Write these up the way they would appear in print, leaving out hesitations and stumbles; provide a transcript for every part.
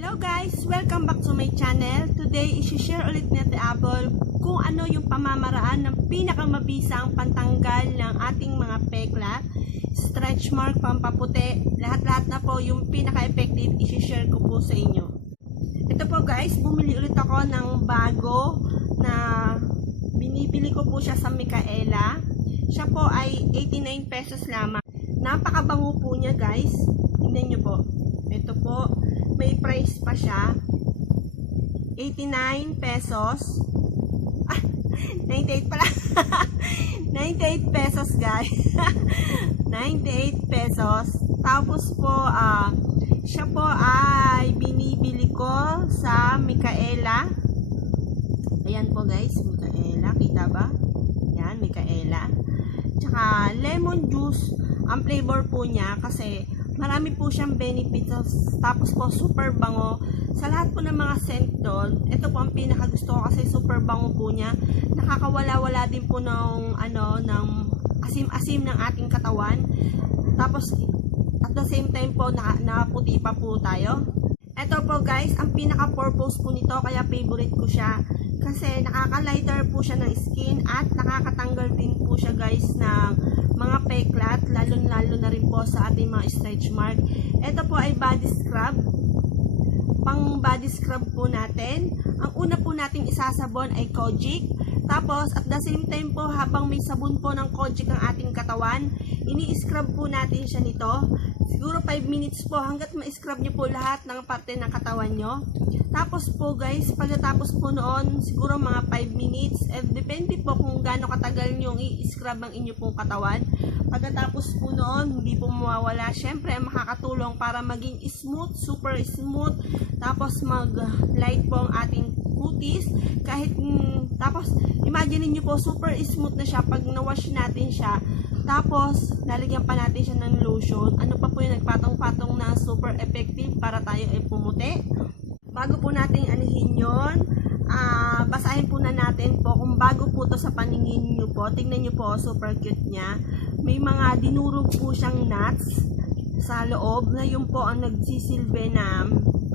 Hello guys! Welcome back to my channel. Today, isi-share ulit ni Ate Apple kung ano yung pamamaraan ng pinakamabisang pantanggal ng ating mga peklat, stretch mark, pampaputi, lahat-lahat na po yung pinaka-effective isi-share ko po sa inyo. Ito po guys, bumili ulit ako ng bago na binibili ko po siya sa Micaela. Siya po ay 89 pesos lamang. Napakabango po niya guys. Tingnan nyo po. Ito po, may price pa siya. 89 pesos. 98 pala. 98 pesos guys. 98 pesos. Tapos po, siya po ay binibili ko sa Micaela. Ayan po guys, Micaela. Kita ba? Ayan, Micaela. Tsaka lemon juice ang flavor po niya kasi marami po siyang benefits. Tapos po super bango. Sa lahat po ng mga scent doon, ito po ang pinakagusto ko kasi super bango po niya. Nakakawala-wala din po ng ng asim-asim ng ating katawan. Tapos at the same time po nakaputi pa po tayo. Ito po guys, ang pinaka-purpose po nito kaya favorite ko siya. Kasi nakaka-lighter po siya ng skin at nakakatanggal din po siya guys ng mga peklat, lalo na rin po sa ating mga stretch mark. Ito po ay body scrub. Pang body scrub po natin. Ang una po nating isasabon ay Kojic. Tapos at the same time po habang may sabon po ng Kojic ang ating katawan, ini-scrub po natin siya nito. Siguro 5 minutes po hanggat ma-scrub nyo po lahat ng parte ng katawan nyo. Tapos po guys, pagkatapos po noon, siguro mga 5 minutes. Depende po kung gaano katagal nyo i-scrub ang inyo pong katawan. Pagkatapos po noon, hindi po mawawala. Syempre, makakatulong para maging smooth, super smooth. Tapos mag-light po ang ating kutis. Tapos, imagine niyo po, super smooth na siya pag na-wash natin siya. Tapos, lalagyan pa natin siya ng lotion. Ano pa po yung nagpatong-patong na super effective para tayo ay pumuti. Bago po natin anihin yun, basahin po na natin po kung bago po to sa paningin nyo po. Tingnan nyo po, super cute niya. May mga dinurog po siyang nuts sa loob na yun po ang nagsisilbi na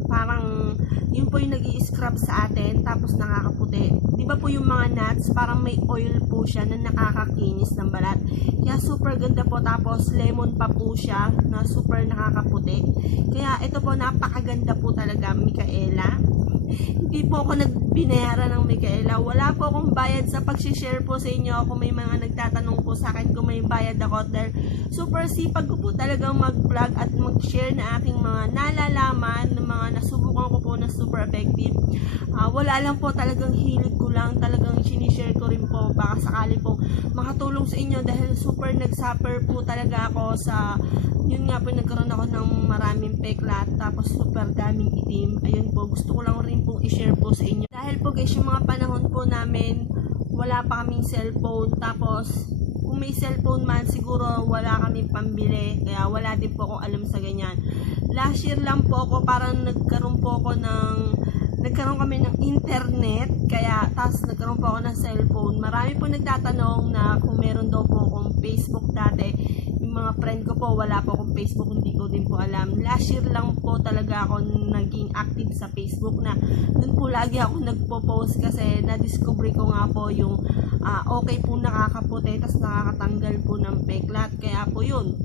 parang yun po yung nag-i-scrub sa atin tapos nakakaputi. Di ba po yung mga nuts parang may oil po siya na nakakakinis ng balat. Kaya super ganda po, tapos lemon pa po siya na super nakakaputi. Kaya ito po napakaganda po talaga, Micaela. Hindi po ako nagbinayaran ng Micaela. Wala po akong bayad sa pag-share po sa inyo. Kung may mga nagtatanong po sa akin kung may bayad ako, dahil super sipag ko po talagang mag-vlog at mag-share na aking mga nalalaman, ng mga nasubukan ko po na super effective. Wala lang po, talagang hilig ko lang, talagang sinishare ko rin po baka sakali po makatulong sa inyo dahil super nag-suffer po talaga ako sa yun nga po, nagkaroon ako ng maraming peklat tapos super daming itim. Ayun po, gusto ko lang rin pong i-share po sa inyo dahil po guys, yung mga panahon po namin wala pa kaming cellphone, tapos kung may cellphone man siguro wala kaming pambili, kaya wala din po akong alam sa ganyan. Last year lang po ako, parang nagkaroon kami ng internet, kaya tapos nagkaroon po ako ng cellphone. Marami po nagtatanong na kung meron daw po akong Facebook dati. Yung mga friend ko po, wala po akong Facebook, hindi ko din po alam. Last year lang po talaga ako naging active sa Facebook na dun po lagi ako nagpo-post kasi na-discover ko nga po yung okay po nakakaputi, tapos nakakatanggal po ng peklat. Kaya po yun.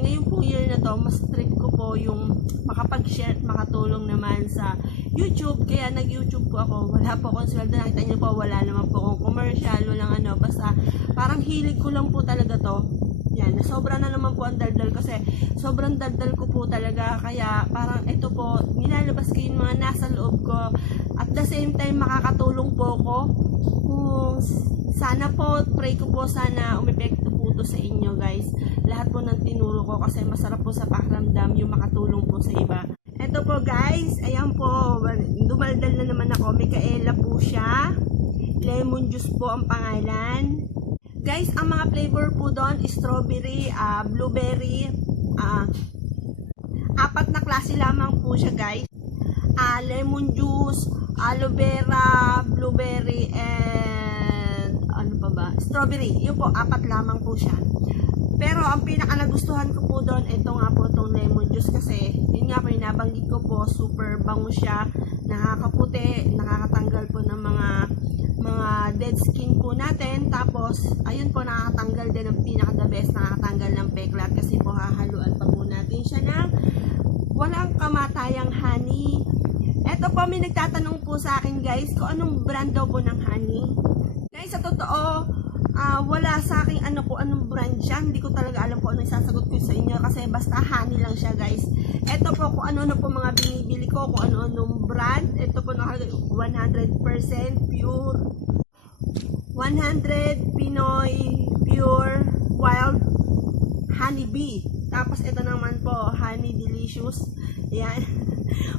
Ngayon po year na to, mas trip ko po yung makapag-share at makatulong naman sa YouTube. Kaya nag-YouTube po ako. Wala po akong sweldo. Nakita niyo po, wala naman po akong commercial, walang basta parang hilig ko lang po talaga to. Yan, sobra na naman po ang daldal kasi sobrang daldal ko po talaga, kaya parang ito po, nilalabas ko yung mga nasa loob ko. At the same time, makakatulong po ako. Sana po, pray ko po, sana umepekto po to sa inyo guys. Lahat po ng tinuro ko kasi masarap po sa pakiramdam yung makatulong po sa iba. Ito po guys, ayan po, dumaldal na naman ako. Micaela po siya. Lemon juice po ang pangalan. Guys, ang mga flavor po doon, strawberry, blueberry, 4 na klase lamang po siya guys. Lemon juice, aloe vera, blueberry, and ano pa ba? Strawberry. Yun po, 4 lamang po siya. Pero ang pinaka nagustuhan ko po doon, ito nga po itong lemon juice kasi yun yun nga po, yung nabanggit ko po, super bango siya, nakakaputi, nakakatanggal po ng mga dead skin po natin. Tapos, ayun po, nakakatanggal din ng pinaka the best, nakakatanggal ng peklat kasi po hahaluan pa po natin siya ng walang kamatayang honey. Eto po, may nagtatanong po sa akin guys kung anong brand daw po ng honey. Guys, sa totoo, wala sa akin anong brand siya. Hindi ko talaga alam kung ano isasagot ko sa inyo kasi basta honey lang siya guys. Eto po kung ano po mga binibili ko, kung anong brand. Ito po nakalagay 100% pure, 100 Pinoy pure wild honey bee. Tapos ito naman po, honey delicious. Ayan.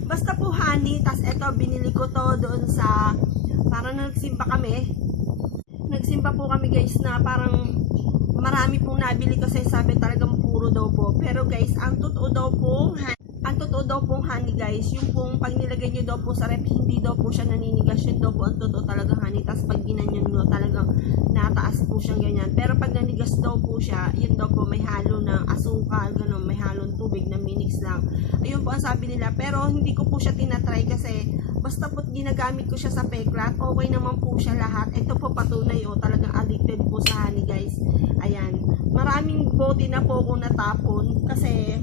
Basta po honey. Tapos ito, binili ko to doon sa, parang nagsimba kami. Nagsimba po kami guys na parang marami pong nabili kasi sabi talagang puro daw po. Pero guys, ang totoo daw pong honey guys, yung pong pag nilagay nyo daw po sa rep, hindi daw po siya naninigas. Yun daw po ang totoo talagang honey. Tapos pag ginanyan nyo, talagang nataas po siyang ganyan. Pero pag nanigas daw po siya, yun daw po may halo ng asukal, ganun, may halong tubig na minix lang. Ayun po ang sabi nila. Pero hindi ko po siya tinatry kasi basta po ginagamit ko siya sa peklat, okay naman po siya lahat. Ito po patunay talagang addicted po sa honey guys. Ayan. Maraming bote na po ako natapon kasi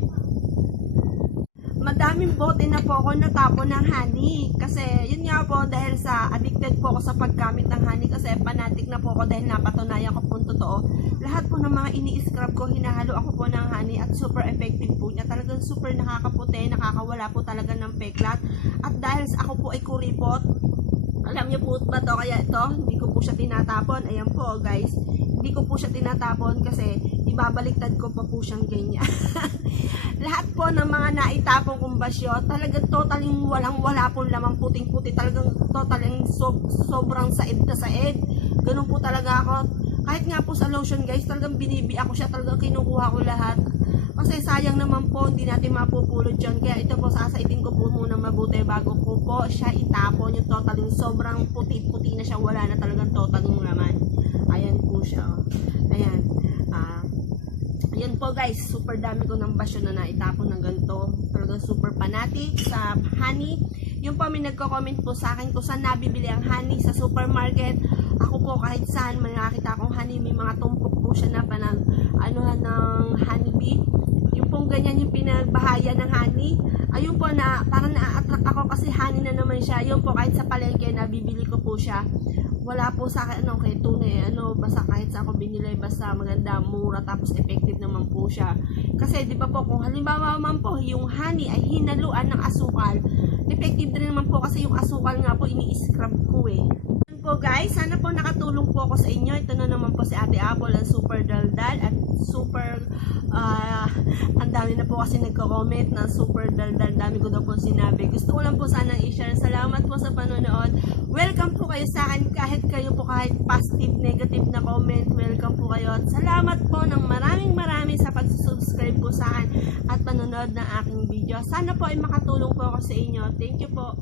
madaming bote na po ako natapon ng honey. Kasi yun nga po, dahil sa addicted po ako sa paggamit ng honey kasi fanatic na po ako dahil napatunayan ko po totoo. Lahat po ng mga ini-scrub ko, hinahalo ako po ng honey at super effective po niya. Talagang super nakakaputi, nakakawala po talaga ng peklat. At dahil ako po ay kuripot, alam niyo po ba to? Kaya ito, hindi ko po siya tinatapon. Ayan po guys, hindi ko po siya tinatapon kasi ibabaliktad ko pa po siyang ganyan. Lahat po ng mga naitapong kong basyo, talagang totaling wala pong lamang, puting-puti. Talagang totaling sobrang said na said. Ganun po talaga ako. Kahit nga po sa lotion guys, talagang binibi ako siya. Talagang kinukuha ko lahat. Kasi sayang naman po, hindi natin mapupulot yun. Kaya ito po, sasaitin ko po muna mabuti bago ko po siya itapon. Yung totaling sobrang puti-puti na siya. Wala na talagang totaling laman. Ayan po siya. Ayan. Ayan po guys, super dami ko ng basyo na naitapon ng ganito. Talagang super fanatic sa honey. Yung po may nagko-comment po sa akin kung saan nabibili ang honey sa supermarket. Ako po kahit saan may nakita akong honey, may mga tumpok po siya na anuhan ng honey bee. Yung pong ganyan yung pinagbahaya ng honey. Ayun po na parang na-attract ako kasi honey na naman siya. Yun po kahit sa palengke nabibili ko po siya. Wala po sa akin, kay tunay, basta kahit sa ako binili, basta maganda, mura, tapos effective naman po siya. Kasi, di ba po, kung halimbawa man po, yung honey ay hinaluan ng asukal, effective din naman po kasi yung asukal nga po, ini-scrub ko po guys, sana po nakatulong po ako sa inyo. Ito na naman po si Ate Apple, ang super daldal at super ang dami na po kasi nagko-comment na super daldal, dami ko daw po sinabi. Gusto ko lang po sana i-share. Salamat po sa panonood. Welcome po kayo sa akin kahit kayo po kahit positive, negative na comment. Welcome po kayo at salamat po ng maraming sa pag-subscribe po sa akin at panonood ng aking video. Sana po ay makatulong po ako sa inyo. Thank you po.